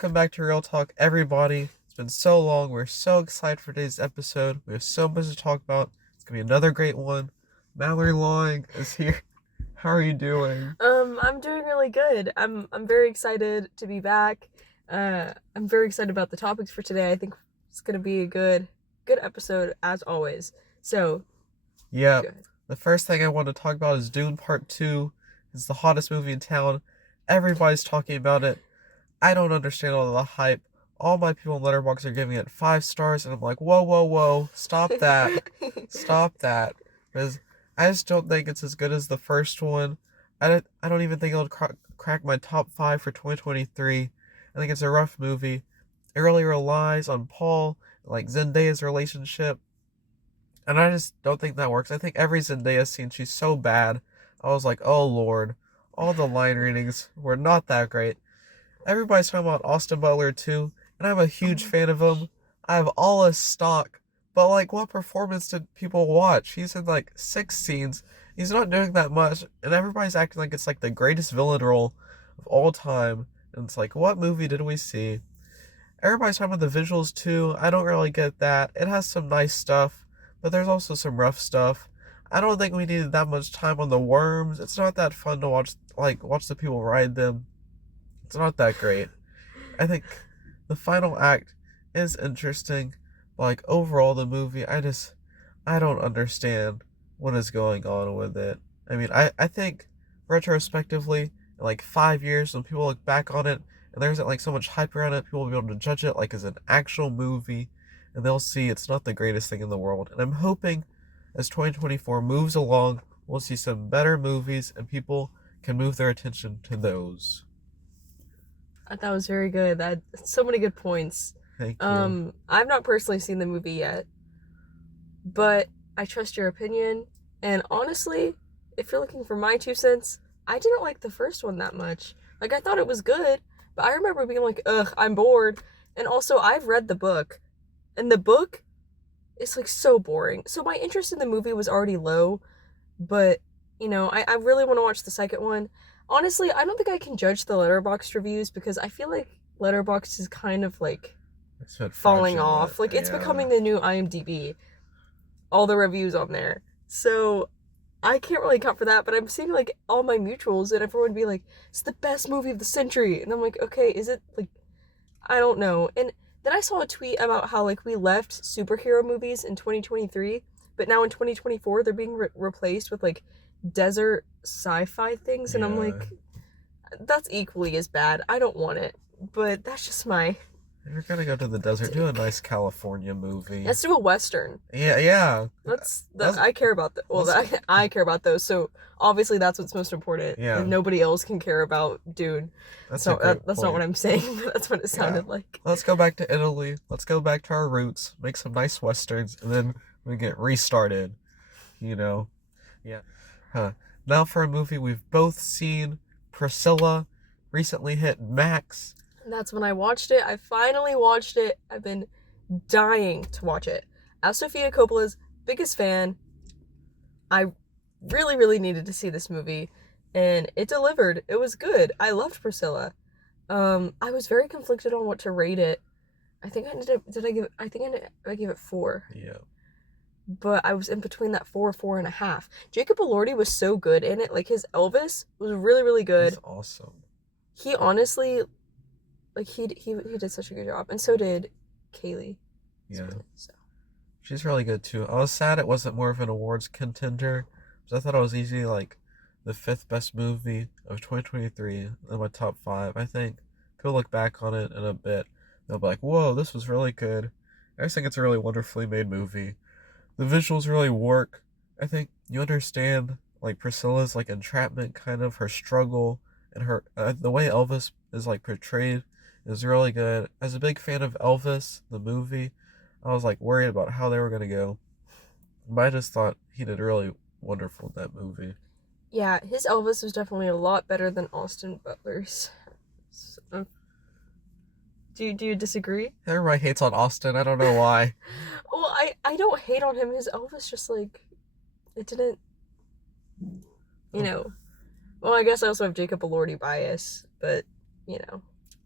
Welcome back to Real Talk, everybody. It's been so long. We're so excited for today's episode. We have so much to talk about. It's gonna be another great one. Mallory Long is here. How are you doing? I'm doing really good. I'm very excited to be back. I'm very excited about the topics for today. I think it's gonna be a good episode as always. So, Yeah. go ahead. The first thing I want to talk about is Dune Part 2. It's the hottest movie in town. Everybody's talking about it. I don't understand all the hype. All my people in Letterboxd are giving it 5 stars, and I'm like, whoa, whoa, whoa, stop that. Stop that. Because I just don't think it's as good as the first one. I don't even think it'll crack my top 5 for 2023. I think it's a rough movie. It really relies on Paul, like Zendaya's relationship, and I just don't think that works. I think every Zendaya scene, she's so bad. I was like, oh lord. All the line readings were not that great. Everybody's talking about Austin Butler too, and I'm a huge fan of him. I have all his stock. But like, what performance did people watch? He's in like 6 scenes. He's not doing that much, and everybody's acting like it's like the greatest villain role of all time. And it's like, what movie did we see? Everybody's talking about the visuals too. I don't really get that. It has some nice stuff, but there's also some rough stuff. I don't think we needed that much time on the worms. It's not that fun to watch the people ride them. It's not that great. I think the final act is interesting, but like overall the movie, I don't understand what is going on with it. I mean, I think retrospectively, in like 5 years, when people look back on it and there isn't like so much hype around it, people will be able to judge it like as an actual movie, and they'll see it's not the greatest thing in the world. And I'm hoping as 2024 moves along, we'll see some better movies and people can move their attention to those. That was very good. That so many good points. Thank you. I've not personally seen the movie yet, but I trust your opinion. And honestly, if you're looking for my 2 cents, I didn't like the first one that much. Like I thought it was good, but I remember being like, ugh, I'm bored. And also, I've read the book, and the book is like so boring. So my interest in the movie was already low, but I really want to watch the second one. Honestly, I don't think I can judge the Letterboxd reviews because I feel like Letterboxd is kind of like It's been falling fraudulent. off. Like it's Yeah. becoming the new IMDb. All the reviews on there. So I can't really account for that, but I'm seeing like all my mutuals and everyone be like, it's the best movie of the century. And I'm like, okay, is it like I don't know. And then I saw a tweet about how like we left superhero movies in 2023, but now in 2024 they're being replaced with like desert sci-fi things, and I'm Yeah. like, that's equally as bad. I don't want it, but that's just my If you're gonna go to the desert, do a take. nice California movie. Let's do a western. Yeah, yeah. That's I care about I care about those. So obviously that's what's most important, yeah. and nobody else can care about Dune. That's a So great that's not what point. I'm saying, but that's what it Yeah. sounded like. Let's go back to Italy. Let's go back to our roots. Make some nice westerns, and then we get restarted. You know. Yeah. Huh. Now for a movie we've both seen. Priscilla recently hit Max. And that's when I watched it. I finally watched it. I've been dying to watch it. As Sofia Coppola's biggest fan, I really, really needed to see this movie, and it delivered. It was good. I loved Priscilla. I was very conflicted on what to rate it. I think I ended up. Did I give? I think I gave it 4. Yeah. But I was in between that 4.5. Jacob Elordi was so good in it. Like his Elvis was really, really good. He's awesome. He honestly, like he did such a good job, and so did Kaylee. Yeah. So. She's really good too. I was sad it wasn't more of an awards contender, because I thought it was easily like the fifth best movie of 2023 in my top 5. I think people look back on it in a bit, they'll be like, whoa, this was really good. I just think it's a really wonderfully made movie. The visuals really work. I think you understand like Priscilla's like entrapment, kind of her struggle, and her the way Elvis is like portrayed is really good. As a big fan of Elvis, the movie, I was like worried about how they were gonna go, but I just thought he did really wonderful in that movie. Yeah, his Elvis was definitely a lot better than Austin Butler's. So, do you disagree? Everybody hates on Austin. I don't know why. Well, I don't hate on him. His Elvis just like it didn't, you know. Well, I guess I also have Jacob Elordi bias, but you know.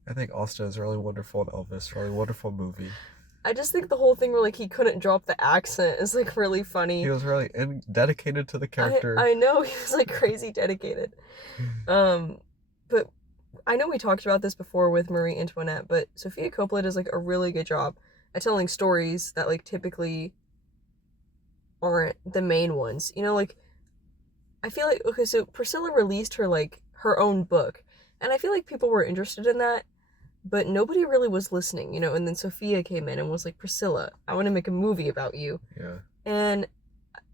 I think Austin is really wonderful in Elvis. Really wonderful movie. I just think the whole thing where like he couldn't drop the accent is like really He funny. was really dedicated to the character. I know he was like crazy dedicated. Um, but I know we talked about this before with Marie Antoinette, but Sofia Coppola does like a really good job at telling stories that like typically aren't the main ones. You know, like I feel like okay, so Priscilla released her own book, and I feel like people were interested in that, but nobody really was listening, you know. And then Sophia came in and was like, Priscilla, I want to make a movie about you. Yeah. And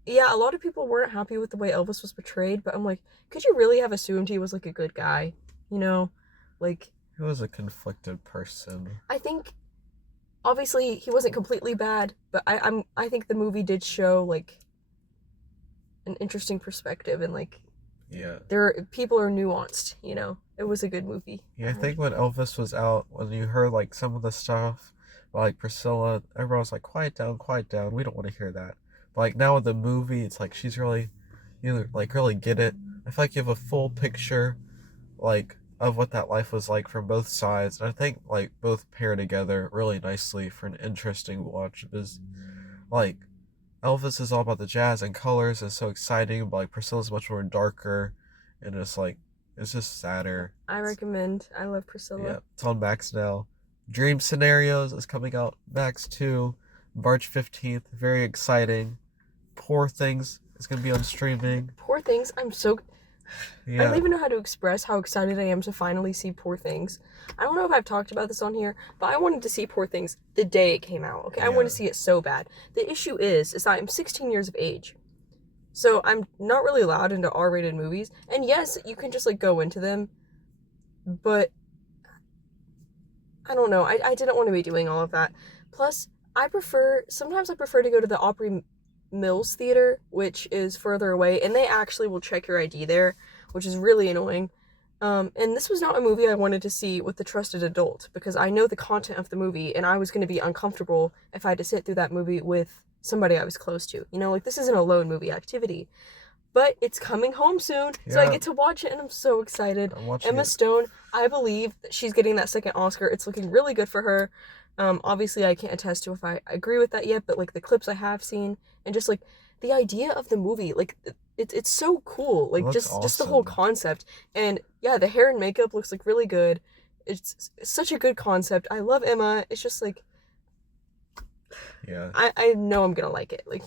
yeah, a lot of people weren't happy with the way Elvis was portrayed, but I'm like, could you really have assumed he was like a good guy? You know, like He was a conflicted person. I think obviously he wasn't completely bad, but I think the movie did show like an interesting perspective and like Yeah. people are nuanced, you know. It was a good movie. Yeah, I think when Elvis was out, when you heard like some of the stuff, like Priscilla, everyone was like, quiet down. We don't want to hear that. But like now with the movie, it's like she's really, you like really get it. I feel like you have a full picture, like of what that life was like from both sides, and I think like both pair together really nicely for an interesting watch. Because like Elvis is all about the jazz and colors and so exciting, but like Priscilla's much more darker, and it's just sadder. I recommend. I love Priscilla. Yeah, it's on Max now. Dream Scenarios is coming out Max 2, March 15th. Very exciting. Poor Things is going to be on streaming. Poor Things. I Yeah. don't even know how to express how excited I am to finally see Poor Things. I don't know if I've talked about this on here, but I wanted to see Poor Things the day it came out. Okay, I wanted to see it so bad. The issue is that I'm 16 years of age. So I'm not really allowed into R-rated movies. And yes, you can just like go into them, but I don't know. I didn't want to be doing all of that. Plus, sometimes I prefer to go to the Opry Mills Theater, which is further away, and they actually will check your ID there, which is really annoying. And this was not a movie I wanted to see with the trusted adult because I know the content of the movie and I was going to be uncomfortable if I had to sit through that movie with somebody I was close to. You know, like this isn't a lone movie activity. But it's coming home soon, so I get to watch it and I'm so excited. Emma Stone, I believe that she's getting that second Oscar. It's looking really good for her. Obviously I can't attest to if I agree with that yet, but like the clips I have seen and just like the idea of the movie, like it's so cool. Like just the whole concept. And yeah, the hair and makeup looks like really good. It's such a good concept. I love Emma. It's just like Yeah. I know I'm gonna like it. Like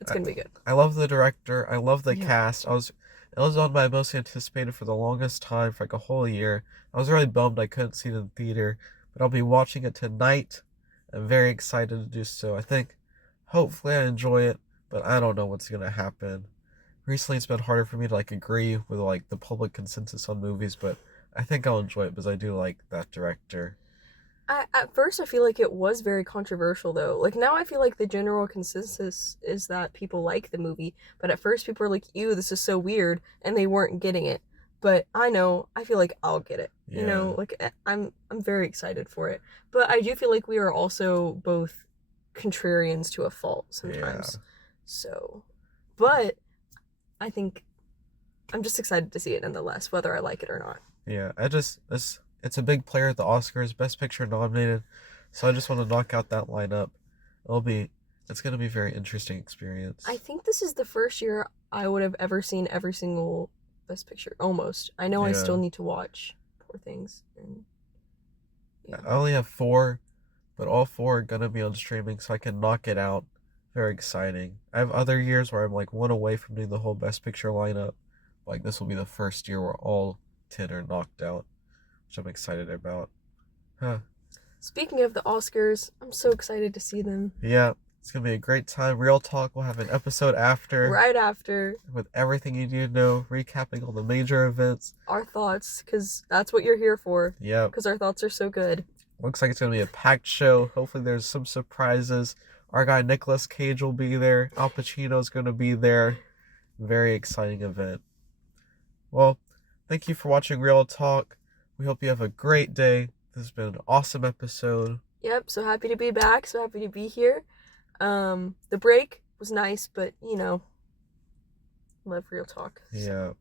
it's gonna be good. I love the director. I love the cast. It was on my most anticipated for the longest time for like a whole year. I was really bummed I couldn't see it in the theater, but I'll be watching it tonight. I'm very excited to do so. I think hopefully I enjoy it, but I don't know what's gonna happen. Recently it's been harder for me to like agree with like the public consensus on movies, but I think I'll enjoy it because I do like that director. At first I feel like it was very controversial though. Like now I feel like the general consensus is that people like the movie, but at first people were like, "Ew, this is so weird," and they weren't getting it. But I feel like I'll get it. You know, like I'm very excited for it. But I do feel like we are also both contrarians to a fault sometimes. Yeah. So, but I think I'm just excited to see it nonetheless, whether I like it or not. Yeah, it's a big player at the Oscars, Best Picture nominated, so I just want to knock out that lineup. It's gonna be a very interesting experience. I think this is the first year I would have ever seen every single Best Picture. Almost. I know I still need to watch Poor Things. And, yeah. I only have 4, but all 4 are gonna be on streaming, so I can knock it out. Very exciting. I have other years where I'm like one away from doing the whole Best Picture lineup. Like this will be the first year where all 10 are knocked out, which I'm excited about. Huh. Speaking of the Oscars, I'm so excited to see them. Yeah, it's gonna be a great time. Real Talk will have an episode after. Right after. With everything you need to know, recapping all the major events. Our thoughts, because that's what you're here for. Yeah. Because our thoughts are so good. Looks like it's gonna be a packed show. Hopefully there's some surprises. Our guy Nicolas Cage will be there. Al Pacino's gonna be there. Very exciting event. Well, thank you for watching Real Talk. We hope you have a great day. This has been an awesome episode. Yep, so happy to be back. So happy to be here. The break was nice, but, you know, love Real Talk. Yeah.